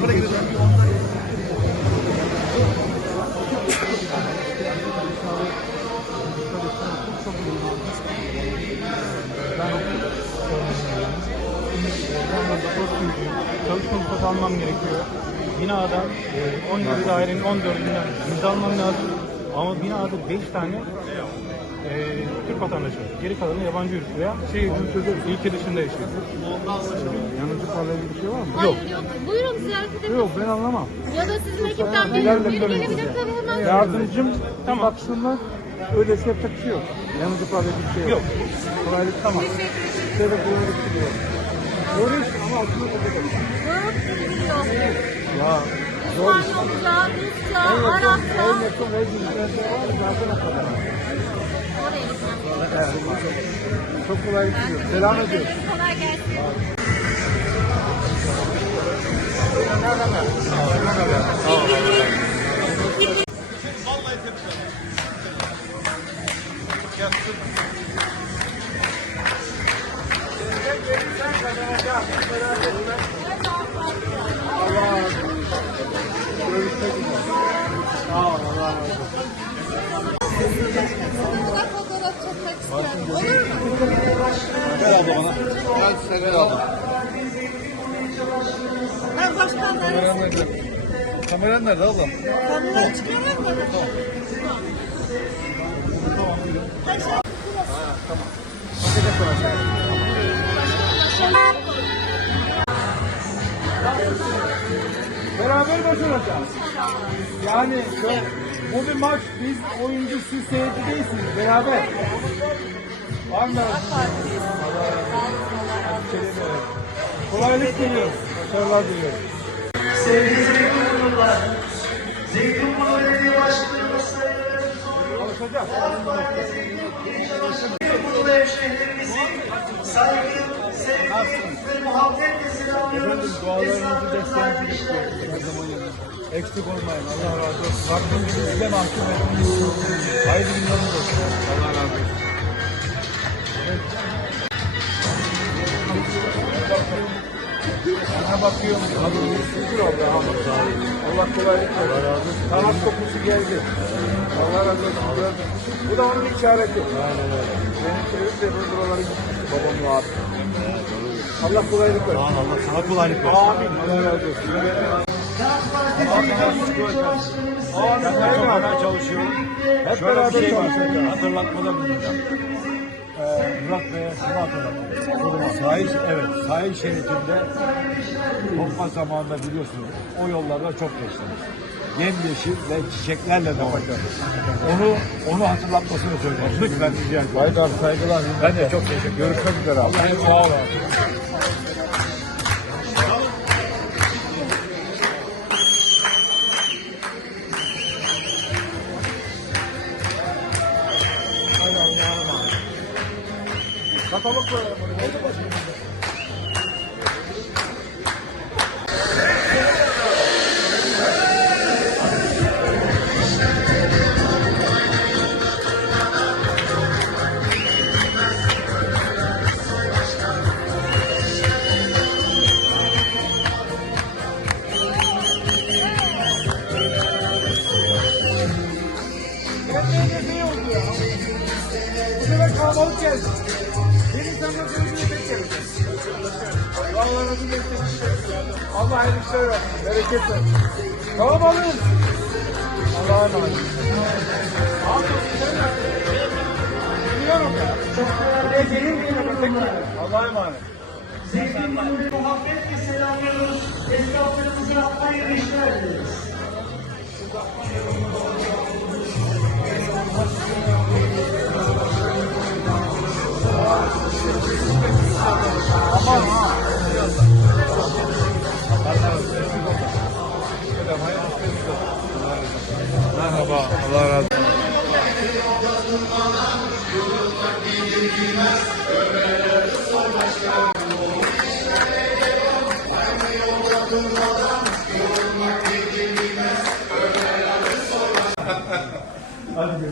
burada postuyum. Çalışma ruhsatı almam gerekiyor. Binadan e, 17 dairenin 14'ünden imza almam lazım. Ama binada 5 tane e, Türk vatandaşı. Geri kalanı yabancı ülke veya şey ülke dışında yaşıyor. Yanıcı parayla ilgili bir şey var mı? Hayır yok. Buyurun ziyaret edebilirsiniz. Yok ben anlamam. Ya da sizin ekipten biri, Bilal'le biri konuşacağız. gelebilir tabii hemen. Yardımcım tamam. baksınlar. Öylesi yapacak bir şey yok. Yanıcı parayla bir şey yok. Yok. Kolaylık tamam. Şöyle kolaylık gidiyor. Doğru iş ama altına kapatalım. Yok, sizi biliyor. Ya zor iş. İspanyolca, Rusça, En yakın, en Arapça. yakın var mı? Zaten o kadar. Oraya gitmem. Evet. Çok kolaylık gidiyor. Selam ediyoruz. Kolay gelsin. Sizinle istiyorum. Ver abla bana. Gel sen ver abla. Ben başkan Kameran nerede? Kameran nerede abla? Kamera çıkıyor mu? Beraber başaracağız. Yani şu- bu bir maç. Biz oyuncu, siz seyirci değilsiniz. Beraber. Var mı? Kolaylık diliyorum. Başarılar diliyorum. Sevgili Zeytinburnular, Zeytinburnu Belediye Başkanımız Sayın. Zeytinburnu hemşehrilerimizi saygı, sevgi ve muhabbetle selamlıyoruz. Dualarınızı, bekliyoruz. Her zaman yanınızda. Eksik olmayın. Allah razı olsun. Rabbim bize mahkum etmeyin. Hayırlı günleriniz olsun. Allah razı olsun. Sana bakıyorum. Hadi şükür oldu. Allah kolaylık versin. Allah razı olsun. Kanat kokusu geldi. Allah razı olsun. Bu da onun işareti. Aynen öyle. Benim çevirip de bu buraları gitmişti babamla abi. Allah kolaylık versin. Allah sana kolaylık versin. Amin. Allah razı olsun. Ben de çok hemen çalışıyorum. Hep Şöyle bir beraber Murat Bey'e şunu hatırlatayım. Sahil, evet, sahil şeridinde topla zamanında biliyorsunuz o yollarda çok geçtiniz. Yemyeşil ve çiçeklerle dolu. Onu onu hatırlatmasını söyleyeceğim. Lütfen rica ediyorum. Haydar saygılar. Ben de çok teşekkür ederim. Görüşmek üzere abi. Allah'a emanet olun. Katalog koyalım. ne Allah hayırlı işler versin. Bereket versin. Kalabalığız. Allah'a emanet. Abi, Biliyorum ya. Allah'a emanet. Zeytinburnu'yu muhabbetle selamlıyoruz. Esnaflarımıza hayırlı işler dileriz. Merhaba. Allah razı olsun.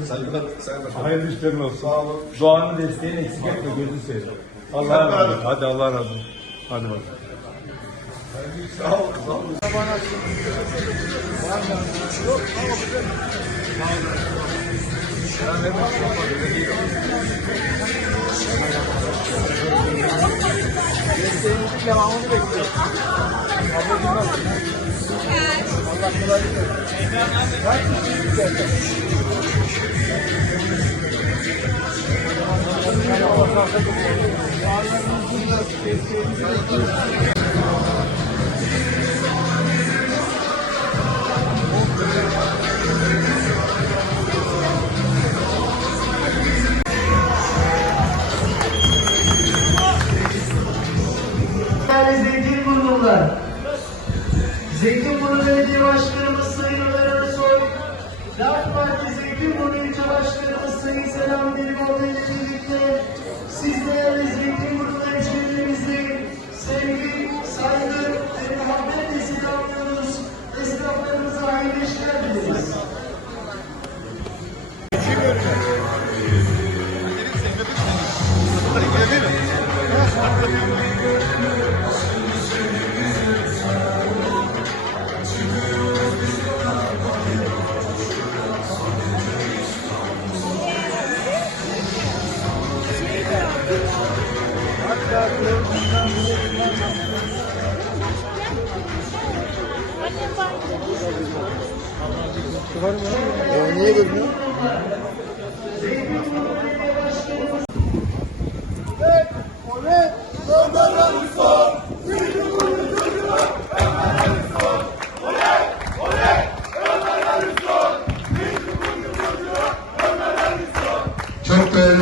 Saygılar, saygılar. Hayırlı işlerin olsun. Sağ olun. Doğanın desteğini eksik etme gözünü seveyim. Allah'a emanet. Hadi Allah razı olsun. Hadi bakalım. Desteğinizin devamını bekliyoruz. Ablacığım nasılsın? Allah kolaylık versin. Kaç kişi istersen? Değerli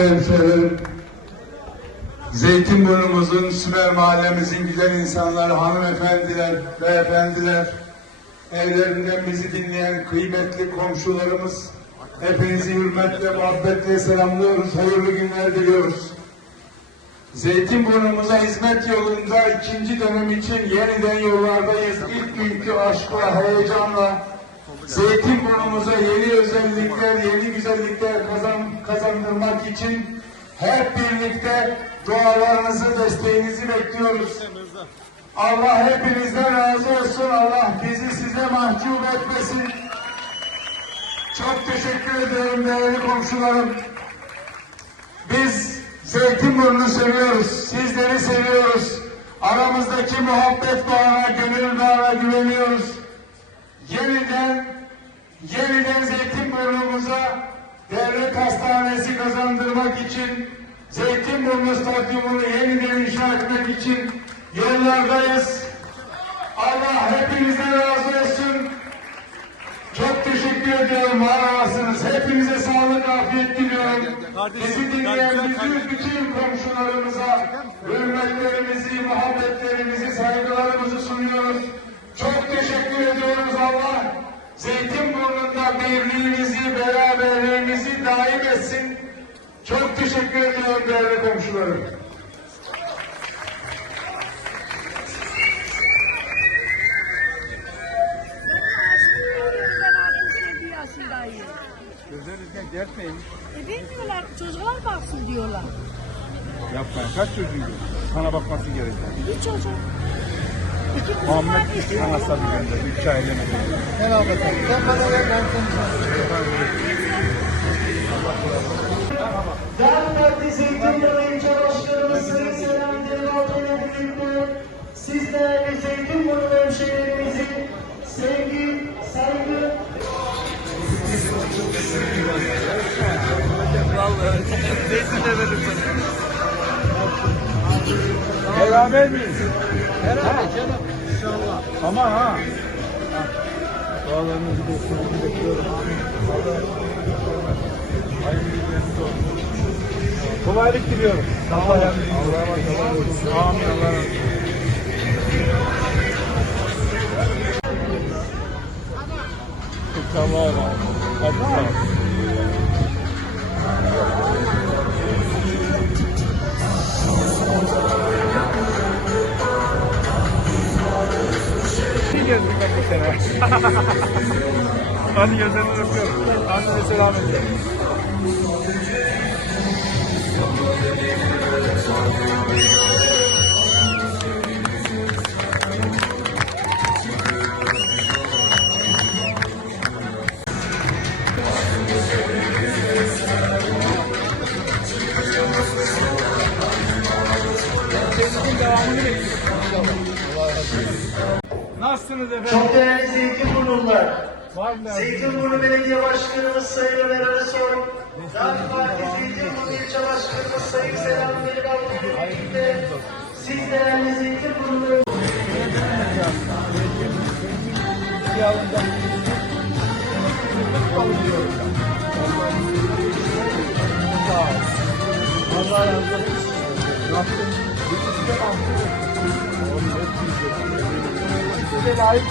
Değerli hemşehrilerim, Zeytinburnumuzun, Sümer mahallemizin güzel insanları, hanımefendiler, beyefendiler, evlerinden bizi dinleyen kıymetli komşularımız, hepinizi hürmetle, muhabbetle selamlıyoruz, hayırlı günler diliyoruz. Zeytinburnumuza hizmet yolunda ikinci dönem için yeniden yollardayız. İlk günkü aşkla, heyecanla, Zeytinburnumuza yeni özellikler, yeni güzellikler kazan, kazandırmak için hep birlikte dualarınızı, desteğinizi bekliyoruz. Allah hepinizden razı olsun. Allah bizi size mahcup etmesin. Çok teşekkür ediyorum değerli komşularım. Biz Zeytinburnu'nu seviyoruz. Sizleri seviyoruz. Aramızdaki muhabbet bağına, gönül bağına güveniyoruz. Yeniden, yeniden Zeytinburnu'muza devlet hastanesi kazandırmak için, Zeytinburnu Stadyumunu yeniden inşa etmek için yollardayız. Allah hepinizden razı olsun. Çok teşekkür ediyorum. Var olasınız. Hepinize sağlık, afiyet diliyorum. Bizi dinleyen bütün, bütün komşularımıza hürmetlerimizi, muhabbetlerimizi, saygılarımızı sunuyoruz. Çok teşekkür ediyoruz Allah. Zeytinburnu'nda birliğimizi, beraberliğimizi daim etsin. Çok teşekkür ediyorum değerli komşularım. Gözlerinizden dert neymiş? E bilmiyorlar çocuklar baksın diyorlar. Yapmayın. Kaç çocuğun Sana bakması gerekiyor. Bir çocuk. Muhammed bir sana kız. tabii gönder. Üç gönder. Helal bakalım. Sen bana ver ben DART Parti Zeytinburnu Başkanımız Sayın Selam ile birlikte siz değerli Zeytinburnu hemşehrilerimizi sevgi, saygı Beraber miyiz? Herhalde canım. İnşallah. Tamam ha. Dualarınızı bekliyorum. Olsun. Kolaylık diliyorum. Allah yardımcınız olsun. Amin. Allah razı olsun. İnşallah. Hadi sene. Hadi gözlerini öpüyorum. Anneme selam ediyorum. devamını bekliyoruz. Nasılsınız efendim? Çok değerli Zeytinburnu'lular. Zeytinburnu Belediye Başkanımız Sayın Ömer Arasoy, AK Parti Zeytinburnu İlçe Başkanımız Sayın Delikanlı ile birlikte siz değerli Zeytinburnu Allah razı olsun. Size layık.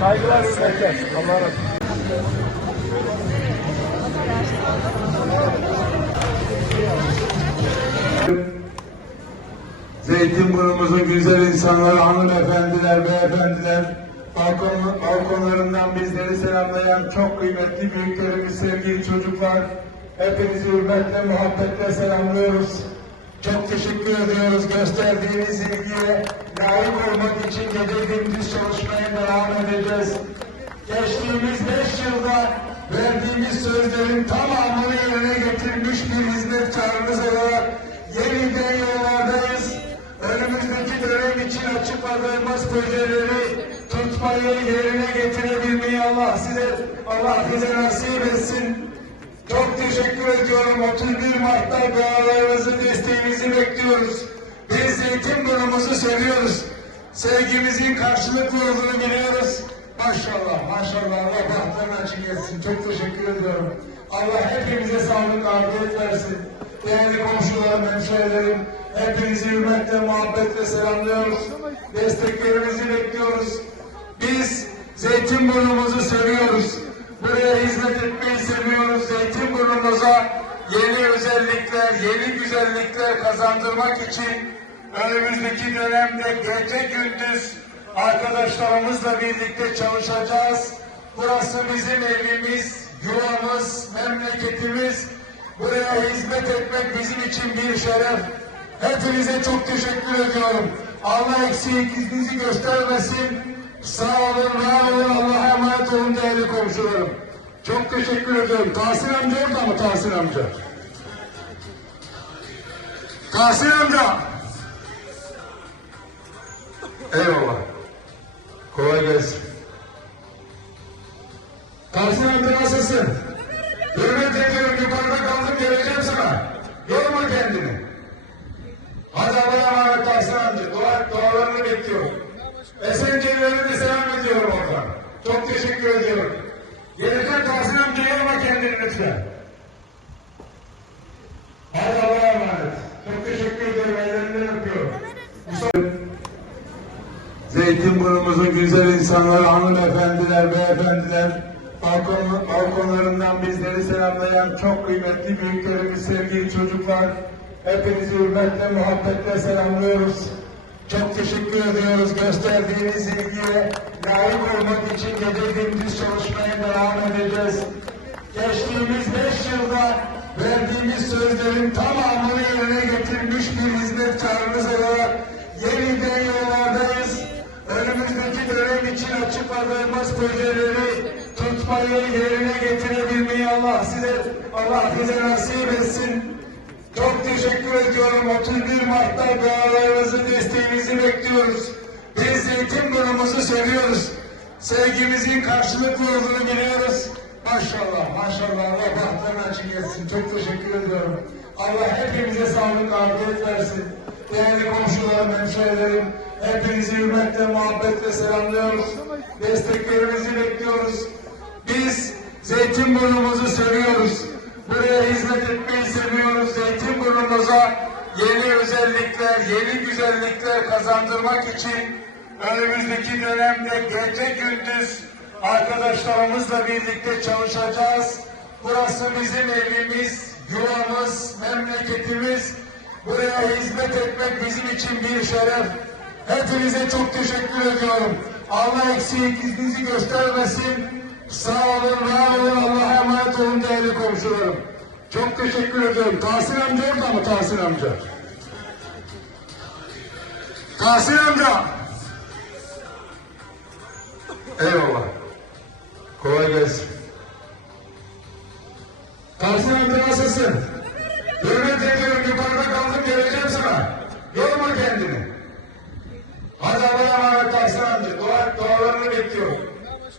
Saygılar, hürmetler. Allah razı olsun. Zeytinburnumuzun güzel insanları, hanımefendiler, beyefendiler, balkon, balkonlarından bizleri selamlayan çok kıymetli büyüklerimiz, sevgili çocuklar, hepinizi hürmetle, muhabbetle selamlıyoruz. Çok teşekkür ediyoruz gösterdiğiniz ilgiye. Layık olmak için gece gündüz çalışmaya devam edeceğiz. Geçtiğimiz beş yılda verdiğimiz sözlerin tamamını yerine getirmiş bir hizmetkarımız olarak yeniden yollardayız. Önümüzdeki dönem için açıkladığımız projeleri tutmayı yerine getirebilmeyi Allah size, Allah bize nasip etsin. Çok teşekkür ediyorum. 31 Mart'ta dualarınızı, desteğinizi bekliyoruz. Biz Zeytinburnu'muzu seviyoruz. Sevgimizin karşılıklı olduğunu biliyoruz. Maşallah, maşallah. Allah bahtlarını açık etsin. Çok teşekkür ediyorum. Allah hepimize sağlık, afiyet versin. Değerli komşularım, hemşehrilerim, hepinizi hürmetle, muhabbetle selamlıyoruz. Desteklerinizi bekliyoruz. Biz Zeytinburnu'muzu seviyoruz. Buraya hizmet etmeyi seviyoruz. Zeytinburnumuza yeni özellikler, yeni güzellikler kazandırmak için önümüzdeki dönemde gece gündüz arkadaşlarımızla birlikte çalışacağız. Burası bizim evimiz, yuvamız, memleketimiz. Buraya hizmet etmek bizim için bir şeref. Hepinize çok teşekkür ediyorum. Allah eksikliğinizi göstermesin. Sağ olun, var olun, Allah'a emanet olun değerli komşularım. Çok teşekkür ediyorum. Tahsin amca orada mı Tahsin amca? Tahsin amca! Eyvallah. Kolay gelsin. Tahsin amca nasılsın? Hürmet ediyorum, yukarıda kaldım, geleceğim sana. Yorma kendini. Hadi Allah'a emanet Tahsin amca. Dua, dualarını bekliyorum. Esence'lere de selam ediyorum oradan. Çok teşekkür ediyorum. Gelirken Tahsin amca yorma kendini lütfen. Hadi Allah'a emanet. Çok teşekkür ederim. Ellerinden öpüyorum. Zeytinburnumuzun güzel insanları, hanımefendiler, beyefendiler, balkon, balkonlarından bizleri selamlayan çok kıymetli büyüklerimiz, çocuklar, hepinizi hürmetle, muhabbetle selamlıyoruz. Çok teşekkür ediyoruz gösterdiğiniz ilgiye. Layık olmak için gece gündüz çalışmaya devam edeceğiz. Geçtiğimiz beş yılda verdiğimiz sözlerin tamamını yerine getirmiş bir hizmetkarımız olarak yeniden yollardayız. Önümüzdeki dönem için açıkladığımız projeleri tutmayı yerine getirebilmeyi Allah size, Allah bize nasip etsin. Çok teşekkür ediyorum. 31 Mart'ta dualarınızı, desteğinizi bekliyoruz. Biz Zeytinburnu'muzu seviyoruz. Sevgimizin karşılıklı olduğunu biliyoruz. Maşallah, maşallah. Allah bahtlarını açık etsin. Çok teşekkür ediyorum. Allah hepimize sağlık, afiyet versin. Değerli komşularım, hemşehrilerim, hepinizi hürmetle, muhabbetle selamlıyoruz. Desteklerinizi bekliyoruz. Biz Zeytinburnumuzu seviyoruz. Buraya hizmet etmeyi seviyoruz. Zeytinburnumuza yeni özellikler, yeni güzellikler kazandırmak için önümüzdeki dönemde gece gündüz arkadaşlarımızla birlikte çalışacağız. Burası bizim evimiz, yuvamız, memleketimiz. Buraya hizmet etmek bizim için bir şeref. Hepinize çok teşekkür ediyorum. Allah eksikliğinizi göstermesin. Sağ olun, var olun, olun değerli komşularım. Çok teşekkür ediyorum. Tahsin amca orada mı Tahsin amca? Tahsin amca! Eyvallah. Kolay gelsin. Tahsin amca nasılsın? Hürmet ediyorum yukarıda kaldım geleceğim sana. Yorma kendini. Hadi Allah'a emanet Tahsin amca. Dua, dualarını bekliyorum.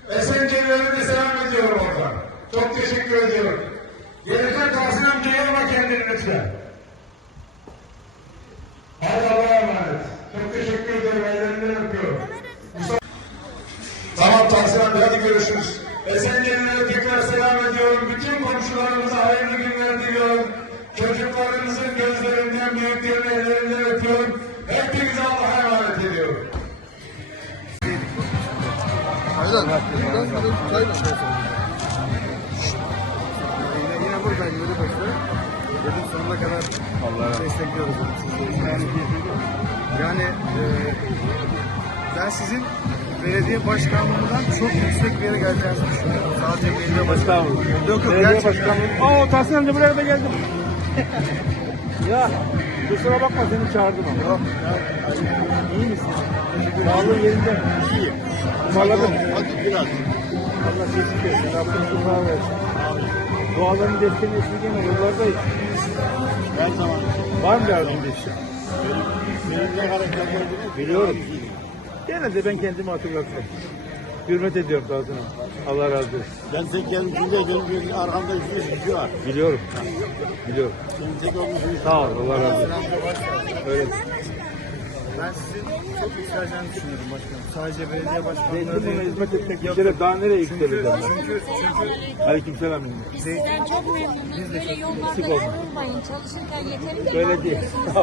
Esencelileri de selam ediyorum oradan. Çok teşekkür ediyorum. Geleceğim Tahsin amca yorma kendini lütfen. Hadi Allah'a emanet. Çok teşekkür ederim. Ellerinden öpüyorum. Tamam Tahsin abi hadi görüşürüz. Esenler'e tekrar selam ediyorum. Bütün komşularımıza hayırlı günler diliyorum. Çocuklarımızın gözlerinden büyüklerin ellerinden öpüyorum. Hepinize Allah'a emanet ediyorum. Yine, başta. Dedim sonuna kadar destekliyoruz. Yani, yani e, ben sizin belediye başkanlığından çok yüksek bir yere geleceğinizi düşünüyorum. Sadece belediye başkanlığı. Yok yok Belediye başkanlığı. Aa Tahsin amca buraya da geldim. ya kusura bakma seni çağırdım ama. Yok. İyi misin? Sağlığın yerinde? İyi. Umarladım. Hadi biraz. Allah teşekkür etsin. Rabbim şifa versin. Duaların desteğini esirgeme yollardayız. Her zaman. Var mı yardımcı işte? Benim ne karakterlerimi Biliyorum. Gene de ben kendimi hatırlattım. Hürmet ediyorum amca. Allah razı olsun. Ben tek kendimde benim arkamda yüz kişi var. Biliyorum. Biliyorum. Senin tek olmuşsun. Sağ ol. Allah razı olsun. Öyle. Ben sizin çok yükseleceğini düşünüyorum başkanım. Sadece belediye başkanlığı Zeytinburnu'na değil. hizmet etmek bir kere daha nereye yükseleceğim ben? Çünkü, çünkü Aleykümselam. Sizden çok memnunuz. Böyle yollarda yorulmayın. Çalışırken yeterince Öyle değil.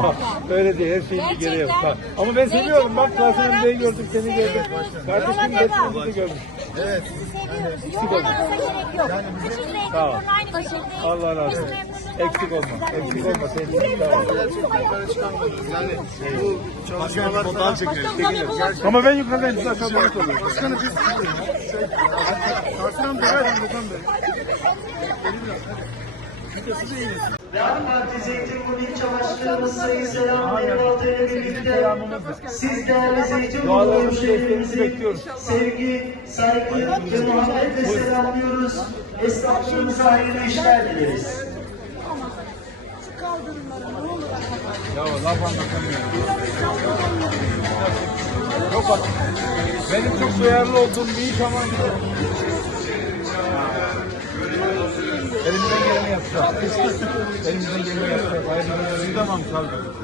Öyle değil. Her şeyin bir gereği var. Ama ben seviyorum. Bak Tahsin amcayı gördüm, seni gördüm. Kardeşim hepimizi gördüm. Evet. Sizi seviyoruz. Yorulmanıza gerek yok. Bütün Sağ ol. Aynı başındayız. Allah razı olsun. Eksik olma. Eksik olma. Sevgilim. Çıkamadınız. Yani bu çalışmalar falan çekiyoruz. Ama ben yukarıdayım. Siz aşağıda oturuyorsunuz. Başkanım biz Tartın amca ver Volkan Bey. Ve AK Parti Zeytinburnu İlçe Başkanımız Sayın Selam ile birlikte siz değerli Zeytinburnu hemşehrilerimizi sevgi, saygı ve muhabbetle selamlıyoruz. Esnaflarımıza hayırlı işler dileriz. Ya laf anlatamıyorum. Çok bak. Benim çok duyarlı olduğum bir iş ama Elimizden geleni yapacağız. Elimizden geleni yapacağız. Hayırlı. Tamam kaldı. Çok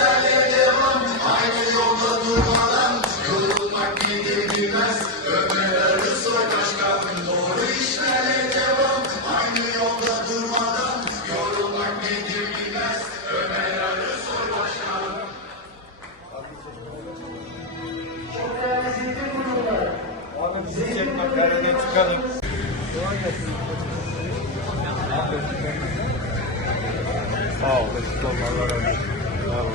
Sağ ol. Allah razı olsun. Sağ ol.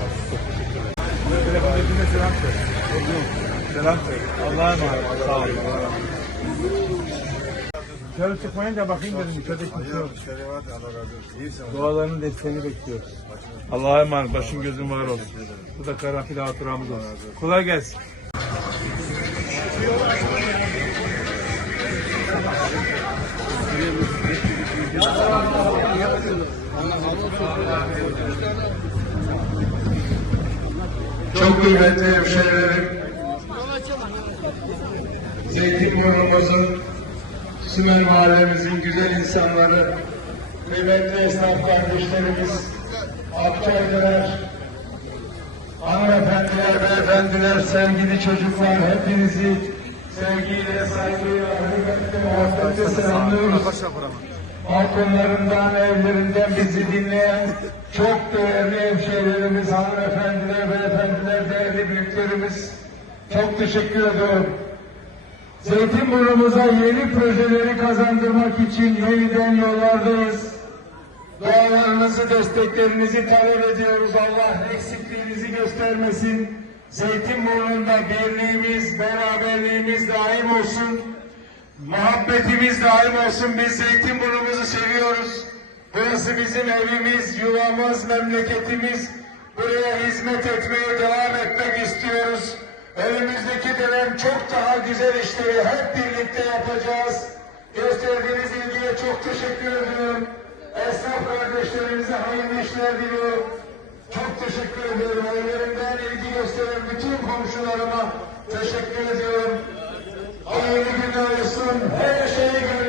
Allah'a emanet. Sağ ol. Allah razı olsun. Dışarı bakayım. İçeride kimse yok. Dualarının desteğini bekliyoruz. Allah'a emanet. Başın gözün var olsun. Bu da karanfil hatıramız olsun. Kolay gelsin. Çok kıymetli hemşehrilerim, Zeytinburnumuzun, Sümer mahallemizin güzel insanları, kıymetli esnaf kardeşlerimiz, akçaylılar, hanımefendiler, beyefendiler, sevgili çocuklar, hepinizi sevgiyle, saygıyla, hürmetle, muhabbetle selamlıyoruz. Balkonlarından, evlerinden bizi dinleyen çok değerli hemşehrilerimiz, hanımefendiler, beyefendiler, değerli büyüklerimiz, çok teşekkür ediyorum. Zeytinburnumuza yeni projeleri kazandırmak için yeniden yollardayız. Dualarınızı, desteklerinizi talep ediyoruz. Allah eksikliğinizi göstermesin. Zeytinburnu'nda birliğimiz, beraberliğimiz daim olsun. Muhabbetimiz daim olsun. Biz Zeytinburnu'muzu seviyoruz. Burası bizim evimiz, yuvamız, memleketimiz. Buraya hizmet etmeye devam etmek istiyoruz. Önümüzdeki dönem çok daha güzel işleri hep birlikte yapacağız. Gösterdiğiniz ilgiye çok teşekkür ediyorum. Esnaf kardeşlerimize hayırlı işler diliyorum. Çok teşekkür ediyorum. Evlerinden ilgi gösteren bütün komşularıma teşekkür ediyorum. Hayırlı günler olsun. Her şeyi görün.